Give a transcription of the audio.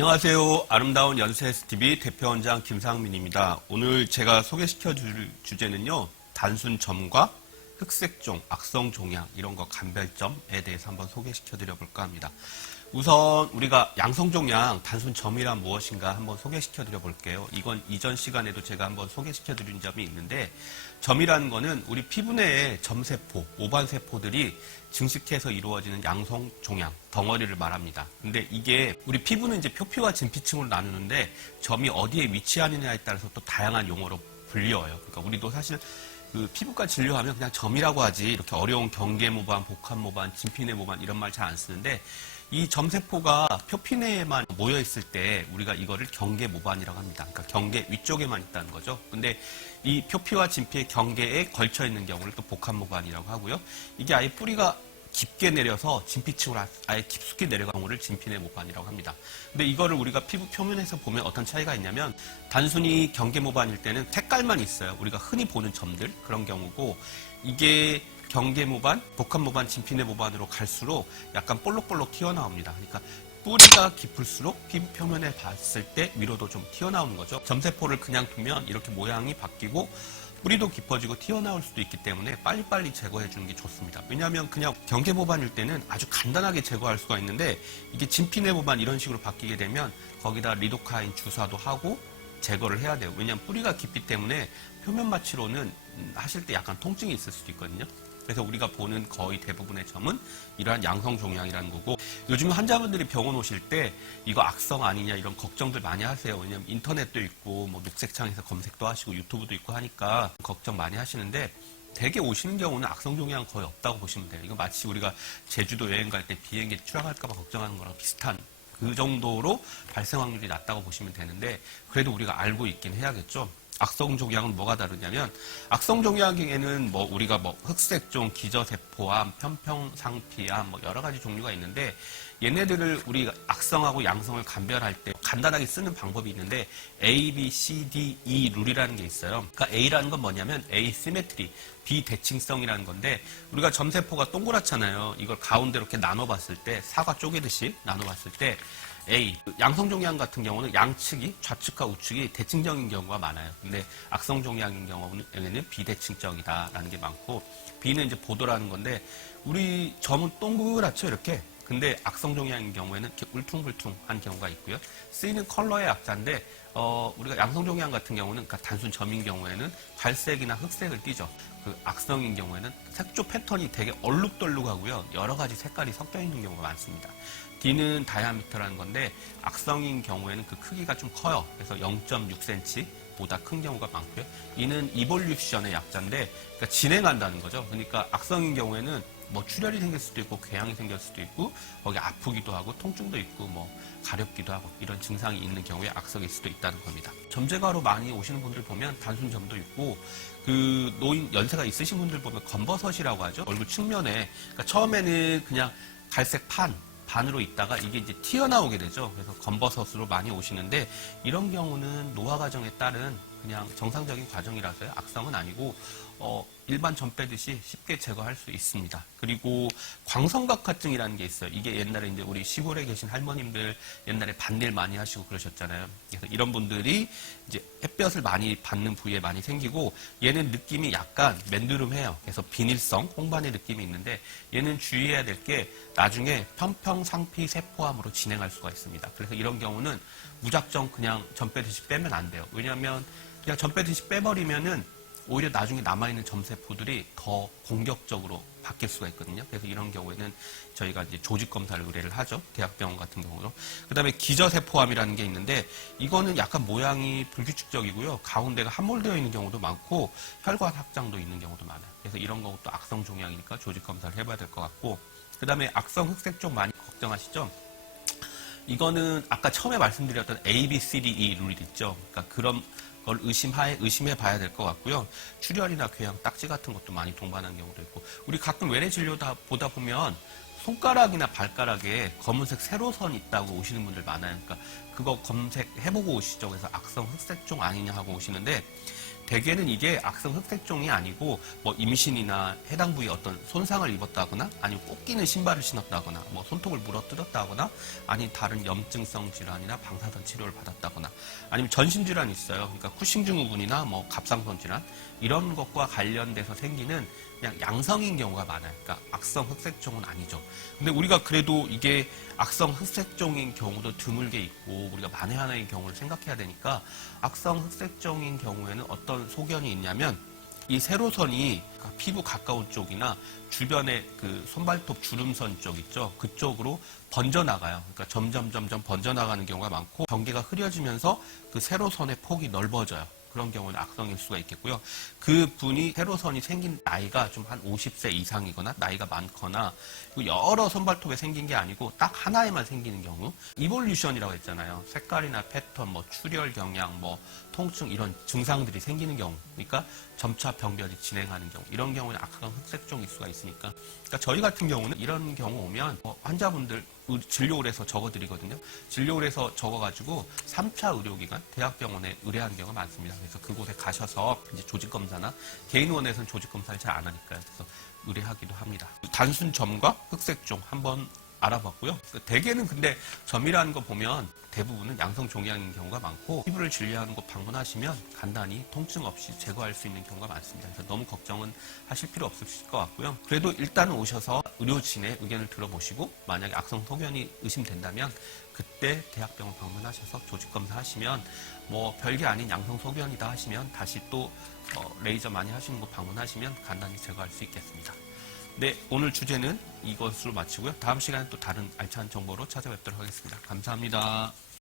안녕하세요. 아름다운 연세STV 대표원장 김상민입니다. 오늘 제가 소개시켜 줄 주제는요. 단순 점과 흑색종, 악성 종양 이런 거 감별점에 대해서 한번 소개시켜 드려 볼까 합니다. 우선 우리가 양성종양, 단순 점이란 무엇인가 한번 소개시켜 드려 볼게요. 이건 이전 시간에도 제가 한번 소개시켜 드린 점이 있는데, 점이라는 거는 우리 피부 내의 점세포, 오반세포들이 증식해서 이루어지는 양성종양, 덩어리를 말합니다. 근데 이게 우리 피부는 이제 표피와 진피층으로 나누는데, 점이 어디에 위치하느냐에 따라서 또 다양한 용어로 불려요. 그러니까 우리도 사실 그 피부과 진료하면 그냥 점이라고 하지, 이렇게 어려운 경계모반, 복합모반, 진피내모반 이런 말 잘 안 쓰는데, 이 점세포가 표피 내에만 모여 있을 때 우리가 이거를 경계모반이라고 합니다. 그러니까 경계 위쪽에만 있다는 거죠. 근데 이 표피와 진피의 경계에 걸쳐 있는 경우를 또 복합모반이라고 하고요. 이게 아예 뿌리가 깊게 내려서 진피층으로 아예 깊숙이 내려간 경우를 진피내모반이라고 합니다. 근데 이거를 우리가 피부 표면에서 보면 어떤 차이가 있냐면, 단순히 경계모반일 때는 색깔만 있어요. 우리가 흔히 보는 점들, 그런 경우고, 이게 경계모반, 복합모반, 진피내모반으로 갈수록 약간 볼록볼록 튀어나옵니다. 그러니까 뿌리가 깊을수록 피부 표면에 봤을 때 위로도 좀 튀어나오는 거죠. 점세포를 그냥 두면 이렇게 모양이 바뀌고 뿌리도 깊어지고 튀어나올 수도 있기 때문에 빨리빨리 제거해 주는 게 좋습니다. 왜냐하면 그냥 경계모반일 때는 아주 간단하게 제거할 수가 있는데, 이게 진피내모반 이런 식으로 바뀌게 되면 거기다 리도카인 주사도 하고 제거를 해야 돼요. 왜냐하면 뿌리가 깊기 때문에 표면 마취로는 하실 때 약간 통증이 있을 수도 있거든요. 그래서 우리가 보는 거의 대부분의 점은 이러한 양성종양이라는 거고, 요즘 환자분들이 병원 오실 때 이거 악성 아니냐 이런 걱정들 많이 하세요. 왜냐면 인터넷도 있고 뭐 녹색창에서 검색도 하시고 유튜브도 있고 하니까 걱정 많이 하시는데, 대개 오시는 경우는 악성종양 거의 없다고 보시면 돼요. 이거 마치 우리가 제주도 여행 갈 때 비행기 추락할까 봐 걱정하는 거랑 비슷한, 그 정도로 발생 확률이 낮다고 보시면 되는데, 그래도 우리가 알고 있긴 해야겠죠. 악성종양은 뭐가 다르냐면, 악성종양에는 뭐 우리가 뭐 흑색종, 기저세포암, 편평상피암 뭐 여러 가지 종류가 있는데, 얘네들을 우리가 악성하고 양성을 감별할 때 간단하게 쓰는 방법이 있는데, A, B, C, D, E 룰이라는 게 있어요. 그러니까 A라는 건 뭐냐면 에이시메트리, 비대칭성이라는 건데, 우리가 점세포가 동그랗잖아요. 이걸 가운데로 이렇게 나눠봤을 때, 사과 쪼개듯이 나눠봤을 때 A, 양성종양 같은 경우는 양측이, 좌측과 우측이 대칭적인 경우가 많아요. 근데 악성종양인 경우에는 비대칭적이다라는 게 많고, B는 이제 보도라는 건데, 우리 점은 동그랗죠, 이렇게. 근데 악성종양인 경우에는 이렇게 울퉁불퉁한 경우가 있고요. C는 컬러의 약자인데, 우리가 양성종양 같은 경우는, 그러니까 단순 점인 경우에는 갈색이나 흑색을 띠죠. 그 악성인 경우에는 색조 패턴이 되게 얼룩덜룩하고요. 여러 가지 색깔이 섞여 있는 경우가 많습니다. D는 다이아미터라는 건데, 악성인 경우에는 그 크기가 좀 커요. 그래서 0.6cm 보다 큰 경우가 많고요. E는 이볼루션의 약자인데, 그러니까 진행한다는 거죠. 그러니까 악성인 경우에는 뭐 출혈이 생길 수도 있고 궤양이 생길 수도 있고, 거기 아프기도 하고 통증도 있고 뭐 가렵기도 하고 이런 증상이 있는 경우에 악성일 수도 있다는 겁니다. 점제가로 많이 오시는 분들 보면 단순 점도 있고, 그 노인 연세가 있으신 분들 보면 검버섯이라고 하죠. 얼굴 측면에, 그러니까 처음에는 그냥 갈색 반으로 있다가 이게 이제 튀어나오게 되죠. 그래서 검버섯으로 많이 오시는데, 이런 경우는 노화 과정에 따른 그냥 정상적인 과정이라서요. 악성은 아니고 일반 점 빼듯이 쉽게 제거할 수 있습니다. 그리고 광선각화증이라는 게 있어요. 이게 옛날에 이제 우리 시골에 계신 할머님들 옛날에 밭일 많이 하시고 그러셨잖아요. 그래서 이런 분들이 이제 햇볕을 많이 받는 부위에 많이 생기고, 얘는 느낌이 약간 맨두름해요. 그래서 비닐성 홍반의 느낌이 있는데, 얘는 주의해야 될 게 나중에 편평상피 세포암으로 진행할 수가 있습니다. 그래서 이런 경우는 무작정 그냥 점 빼듯이 빼면 안 돼요. 왜냐하면 그냥 점 빼듯이 빼버리면은 오히려 나중에 남아있는 점세포들이 더 공격적으로 바뀔 수가 있거든요. 그래서 이런 경우에는 저희가 이제 조직검사를 의뢰를 하죠. 대학병원 같은 경우로. 그 다음에 기저세포암이라는 게 있는데, 이거는 약간 모양이 불규칙적이고요. 가운데가 함몰되어 있는 경우도 많고, 혈관 확장도 있는 경우도 많아요. 그래서 이런 것도 악성종양이니까 조직검사를 해봐야 될 것 같고, 그 다음에 악성 흑색종 많이 걱정하시죠? 이거는 아까 처음에 말씀드렸던 A, B, C, D, E 룰이 있죠. 그러니까 그런 걸 의심해 봐야 될 것 같고요. 출혈이나 궤양, 딱지 같은 것도 많이 동반한 경우도 있고, 우리 가끔 외래 진료 보다 보면 손가락이나 발가락에 검은색 세로선 있다고 오시는 분들 많아요. 그러니까 그거 검색해보고 오시죠. 그래서 악성 흑색종 아니냐 하고 오시는데, 대개는 이게 악성 흑색종이 아니고 뭐 임신이나 해당 부위에 어떤 손상을 입었다거나 아니면 꼭 끼는 신발을 신었다거나 뭐 손톱을 물어뜯었다거나 아니면 다른 염증성 질환이나 방사선 치료를 받았다거나 아니면 전신 질환이 있어요. 그러니까 쿠싱 증후군이나 뭐 갑상선 질환 이런 것과 관련돼서 생기는 그냥 양성인 경우가 많아요. 그러니까 악성 흑색종은 아니죠. 근데 우리가 그래도 이게 악성 흑색종인 경우도 드물게 있고 우리가 만에 하나인 경우를 생각해야 되니까 악성 흑색종인 경우에는 어떤 소견이 있냐면 이 세로선이 피부 가까운 쪽이나 주변에 그 손발톱 주름선 쪽 있죠. 그쪽으로 번져나가요. 그러니까 점점 번져나가는 경우가 많고 경계가 흐려지면서 그 세로선의 폭이 넓어져요. 그런 경우는 악성일 수가 있겠고요. 그 분이 세로선이 생긴 나이가 좀 한 50세 이상이거나 나이가 많거나 여러 손발톱에 생긴 게 아니고 딱 하나에만 생기는 경우 이볼루션이라고 했잖아요. 색깔이나 패턴, 뭐 출혈 경향, 뭐 통증 이런 증상들이 생기는 경우 그러니까 점차 병변이 진행하는 경우 이런 경우는 악성 흑색종일 수가 있으니까 그러니까 저희 같은 경우는 이런 경우 오면 환자분들 진료를해서 적어드리거든요. 진료를해서 적어가지고 3차 의료기관, 대학병원에 의뢰하는 경우가 많습니다. 그래서 그곳에 가셔서 이제 조직검사나 개인원에서는 조직검사를 잘 안 하니까요. 그래서 의뢰하기도 합니다. 단순 점과 흑색종 한번 알아봤고요. 대개는 근데 점이라는 거 보면 대부분은 양성 종양인 경우가 많고 피부를 진료하는 곳 방문하시면 간단히 통증 없이 제거할 수 있는 경우가 많습니다. 그래서 너무 걱정은 하실 필요 없으실 것 같고요. 그래도 일단은 오셔서 의료진의 의견을 들어보시고 만약에 악성 소견이 의심된다면 그때 대학병원 방문하셔서 조직검사 하시면 뭐 별게 아닌 양성 소견이다 하시면 다시 또 레이저 많이 하시는 곳 방문하시면 간단히 제거할 수 있겠습니다. 네, 오늘 주제는 이것으로 마치고요. 다음 시간에 또 다른 알찬 정보로 찾아뵙도록 하겠습니다. 감사합니다.